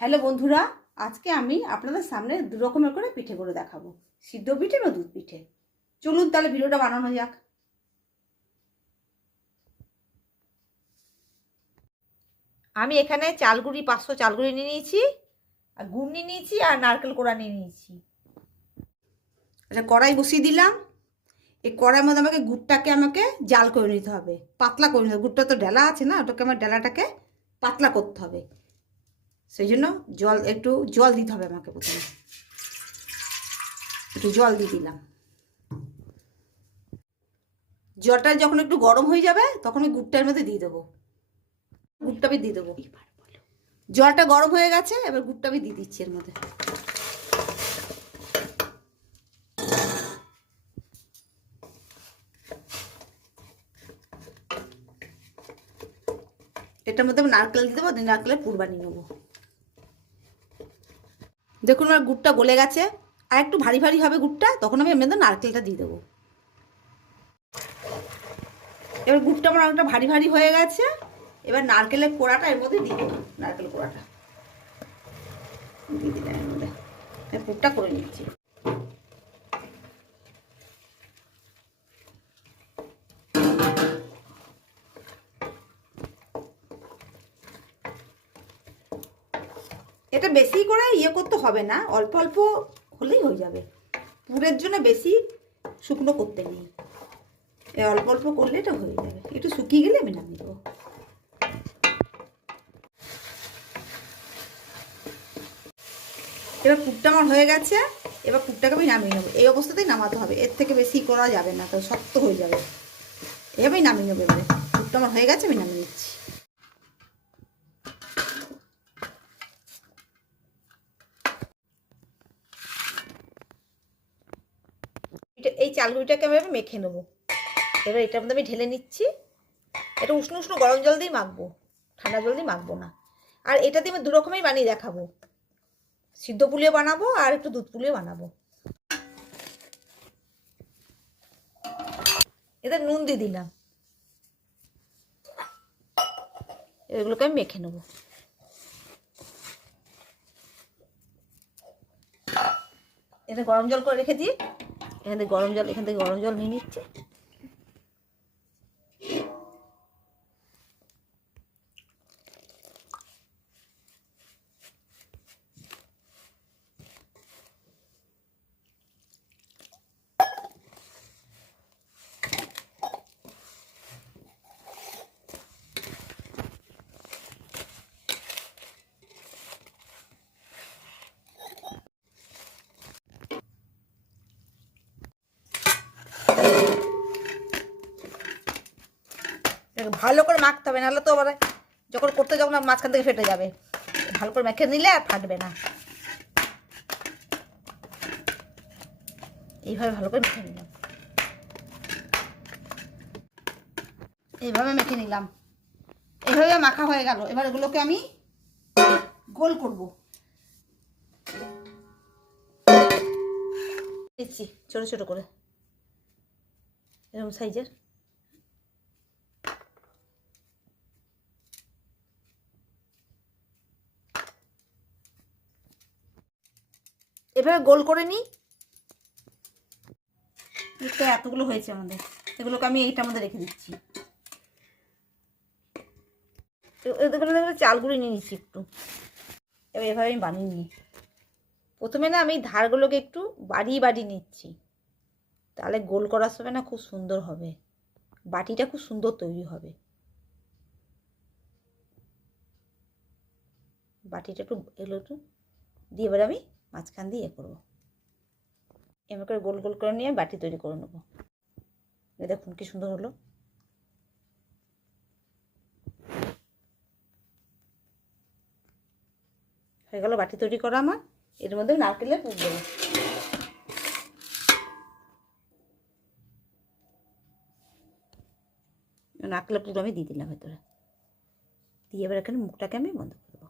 Hello বন্ধুরা, আজকে আমি আপনাদের সামনে দু রকমের করে পিঠে করে দেখাবো, সিদ্ধ পিঠে বা দুধ পিঠে। চলুন তাহলে ভিডিওটা বানানো যাক। আমি এখানে চালগুড়ি 500 চালগুড়ি নিয়ে নিয়েছি, আর গুড় নিয়ে নিয়েছি, আর নারকেল কোড়া নিয়ে নিয়েছি। আচ্ছা, কড়াই বসিয়ে দিলাম। এই কড়াইয়ের মধ্যে আমাকে জাল করে নিতে হবে, পাতলা করে নিতে হবে। গুড়টা তো ডেলা আছে না, ওটাকে আমার ডেলাটাকে পাতলা করতে হবে। সেই জন্য একটু জল দিতে হবে আমাকে। প্রথমে একটু জল দিয়ে দিলাম। জলটা যখন একটু গরম হয়ে যাবে তখন আমি গুড়টার মধ্যে দিয়ে দেবো। গুড়টা আমি দিয়ে দেবো। জলটা গরম হয়ে গেছে, এবার গুড়টা আমি দিয়ে দিচ্ছি এর মধ্যে। এটার মধ্যে আমি নারকেল দিয়ে দেবো, নারকেলের পুর বানিয়ে নেবো। দেখুন আমার গুড়টা গলে গেছে, আর একটু ভারী ভারী হবে গুড়টা, তখন আমি এর মধ্যে নারকেলটা দিয়ে দেবো। এবার গুড়টা আমার অনেকটা ভারী ভারী হয়ে গেছে। এবার নারকেলের কোড়াটা এর মধ্যে দিয়ে দেবো। নারকেল কোড়াটা দিয়ে দিলাম এর মধ্যে। পুরটা করে নিচ্ছি। এটা বেশি করে করতে হবে না, অল্প অল্প হলেই হয়ে যাবে। পুরের জন্য বেশি শুকনো করতে নেই, অল্প অল্প করলে এটা হয়ে যাবে। একটু শুকিয়ে গেলে আমি নামিয়ে দেবো। এবার পুরটা আমার হয়ে গেছে। এবার পুরটাকে আমি নামিয়ে নেবো। এই অবস্থাতেই নামাতে হবে, এর থেকে বেশি করা যাবে না, তো শক্ত হয়ে যাবে। এভাবেই নামিয়ে নেবো। এবারে পুরটা আমার হয়ে গেছে, আমি নামিয়ে নিচ্ছি। এই চালগুড়িটাকে আমি মেখে নেবো। এবার এটার মধ্যে আমি ঢেলে নিচ্ছি। এটা উষ্ণ উষ্ণ গরম জল দিয়ে মাখবো, ঠান্ডা জল দিয়ে মাখবো না। আর এটা দিয়ে আমি দু রকমই বানিয়ে দেখাবো, সিদ্ধ পুলিও বানাবো আর একটু দুধ পুলিও বানাবো। এতে নুন দিয়ে দিলাম। এগুলোকে আমি মেখে নেবো। এটা গরম জল করে রেখে দিই। এখান থেকে গরম জল নিয়ে নিচ্ছি। ভালো করে মাখতে হবে, নাহলে তো আবার যখন মাঝখান থেকে ফেটে যাবে। ভালো করে মেখে নিলে আর ফাটবে না। এইভাবে ভালো করে মেখে নিলাম। এইভাবে মেখে নিলাম। এইভাবে মাখা হয়ে গেল। এবার এগুলোকে আমি গোল করব। দিচ্ছি ছোট ছোট করে, এরকম সাইজের। এভাবে গোল করে নিই। এতগুলো হয়েছে আমাদের, এগুলোকে আমি এইটার মধ্যে রেখে দিচ্ছি। চালগুড়ি নিয়ে নিচ্ছি একটু। এবার এভাবে আমি বানিয়ে নিই। প্রথমে না আমি ধারগুলোকে একটু বাড়িয়ে বাড়িয়ে নিচ্ছি, তাহলে গোল করার সময় না খুব সুন্দর হবে, বাটিটা খুব সুন্দর তৈরি হবে। বাটিটা একটু একটু দিয়ে এবার আমি মাঝখান দিয়ে করবো। এমন করে গোল গোল করে নিয়ে বাটি তৈরি করে নেবো। দেখুন কি সুন্দর হলো। হয়ে গেল বাটি তৈরি করা আমার। এর মধ্যে নারকেলের পুর দেবো। নারকেলের পুর আমি দিয়ে দিলাম ভেতরে, দিয়ে এবার এখানে মুখটাকে আমি বন্ধ করে দেবো।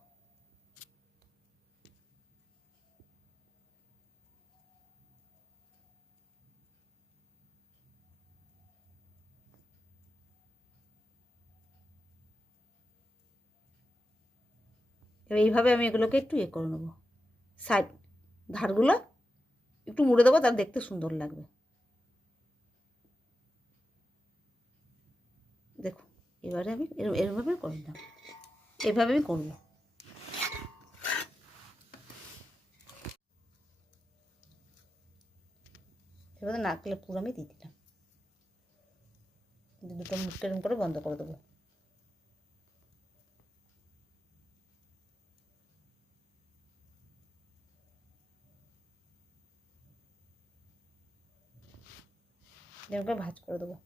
এবার এইভাবে আমি এগুলোকে একটু করে নেবো, সাইড ধারগুলো একটু মুড়ে দেবো, তার দেখতে সুন্দর লাগবে। দেখুন এবারে আমি এরভাবে করে নিলাম, এভাবে আমি করবো। এবারে নারকেলের পুরো আমি দিয়ে দিলাম, দুটো মুখটা এরকম করে বন্ধ করে দেবো। এরকম করে ভাঁজ করে দেবো।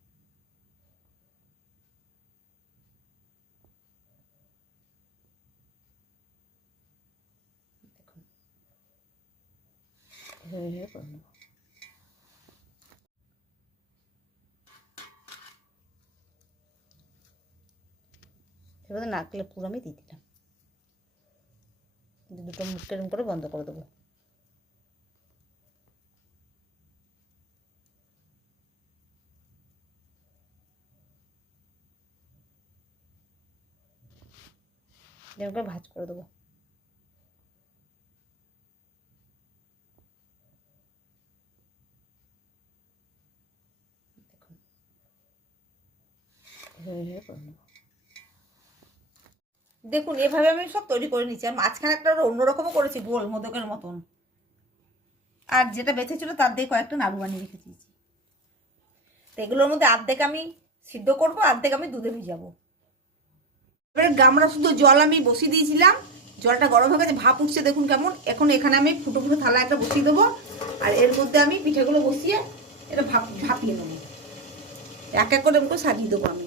দেখুন এভাবে করে নেবো। এবারে নারকেলের পুরো আমি দিয়ে দিলাম, দুটো মুখটা এরকম করে বন্ধ করে দেবো। এরকম করে ভাঁজ করে দেবো। দেখুন এভাবে করে নেবো। দেখুন এভাবে আমি সব তৈরি করে নিচ্ছি, আর মাঝখানে একটা অন্যরকমও করেছি গোল মোদকের মতন, আর যেটা বেঁচে ছিল তার দিয়ে কয়েকটা নাড়ু বানিয়ে রেখে দিয়েছি। তো এগুলোর মধ্যে অর্ধেক আমি সিদ্ধ করবো, অর্ধেক আমি দুধে ভিজাবো। এবারে গামলা শুধু জল আমি বসিয়ে দিয়েছিলাম, জলটা গরম হয়ে গেছে, ভাপ উঠছে দেখুন কেমন। এখন এখানে আমি ফুটো ফুটো থালা একটা বসিয়ে দেবো, আর এর মধ্যে আমি পিঠেগুলো বসিয়ে এটা ভাপিয়ে নেবো, এক এক করে এমন করে সাজিয়ে দেবো আমি।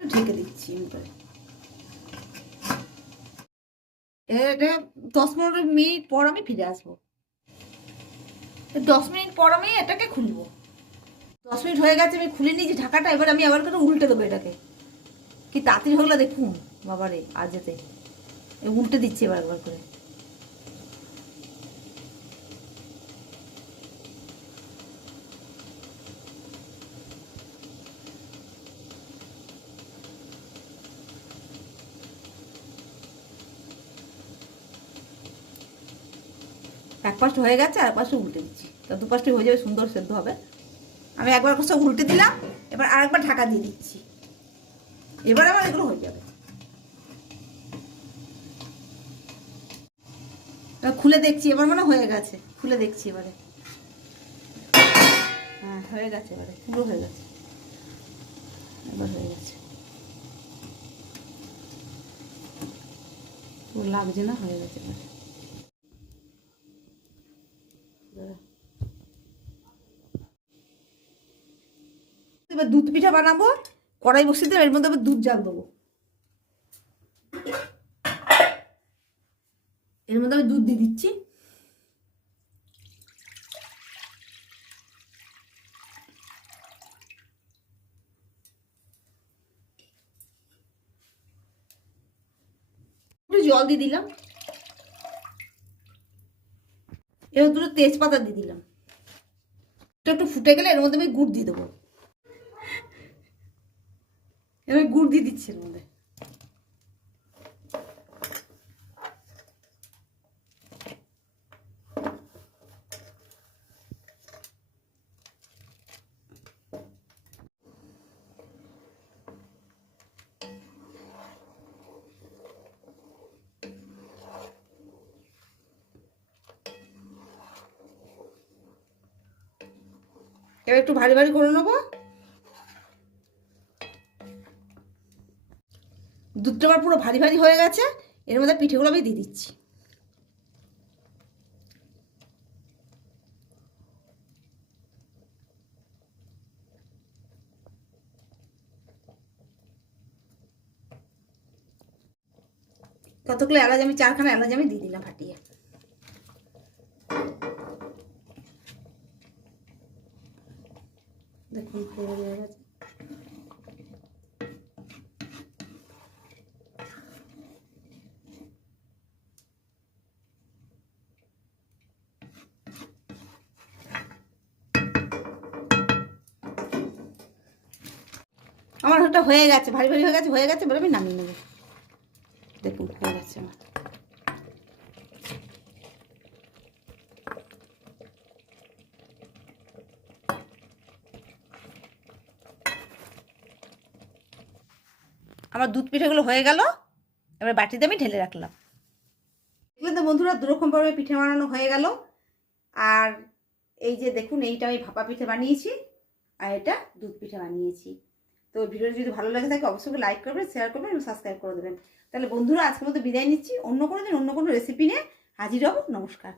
ঢেকে দিচ্ছি এটা 10-15 মিনিট পর আমি ফিরে আসবো। 10 মিনিট পর আমি এটাকে খুলবো। 10 মিনিট হয়ে গেছে, আমি খুলে নিয়েছি ঢাকাটা। এবার আমি আবার করে উল্টে দেবো এটাকে। কি তাড়াতাড়ি হলো দেখুন বাবারে, আর যেতে উল্টে দিচ্ছি এবার একবার করে। এক পাশটা হয়ে গেছে, আর পাশে উল্টে দিচ্ছি, তা দু পাশটা হয়ে যাবে, সুন্দর সেদ্ধ হবে। আমি একবার কষে উল্টে দিলাম, এবার আর একবার ঢাকা দিয়ে দিচ্ছি। এবার আবার এগুলো হয়ে যাবে। খুলে দেখছি, এবার মনে হয়ে গেছে, খুলে দেখছি এবারে। হ্যাঁ হয়ে গেছে, এবারে পুরো হয়ে গেছে, এবার হয়ে গেছে, পুরো লাগছে না, হয়ে গেছে এবার। এবার দুধ পিঠা বানাবো, কড়াই বসিয়ে দেবো, এর মধ্যে আবার দুধ জাল দেবো। এর মধ্যে আমি দুধ দিয়ে দিচ্ছি। একটু জল দিয়ে দিলাম, এবার দুটো তেজপাতা দিয়ে দিলাম। একটু ফুটে গেলে এর মধ্যে আমি গুড় দিয়ে দেবো। এবার গুড় দিয়ে দিচ্ছি এর মধ্যে। এবার একটু ভারী ভারী করে নেবো। দুধটা আমার পুরো ভারী ভারী হয়ে গেছে, এর মধ্যে পিঠেগুলো আমি দিয়ে দিচ্ছি। কতগুলো এলাচ আমি 4খানা এলাচ আমি দিয়ে দিলাম ফাটিয়ে। দেখুন হয়ে গেছে। আমার ওটা হয়ে গেছে, ভারী ভারী হয়ে গেছে বলে আমি নামিয়ে নেব। দেখুন হয়ে গেছে আমার। আমার দুধ পিঠেগুলো হয়ে গেল, এবার বাটিতে আমি ঢেলে রাখলাম। দেখলেন তো বন্ধুরা, দুরকমভাবে পিঠে বানানো হয়ে গেল। আর এই যে দেখুন, এইটা আমি ভাপা পিঠে বানিয়েছি আর এটা দুধ পিঠে বানিয়েছি। তো ভিডিওটা যদি ভালো লাগে থাকে অবশ্যই লাইক করবেন, শেয়ার করবেন এবং সাবস্ক্রাইব করে দেবেন। তাহলে বন্ধুরা আজকের মতো বিদায় নিচ্ছি, অন্য কোনো দিন অন্য কোনো রেসিপি নিয়ে হাজির হব। নমস্কার।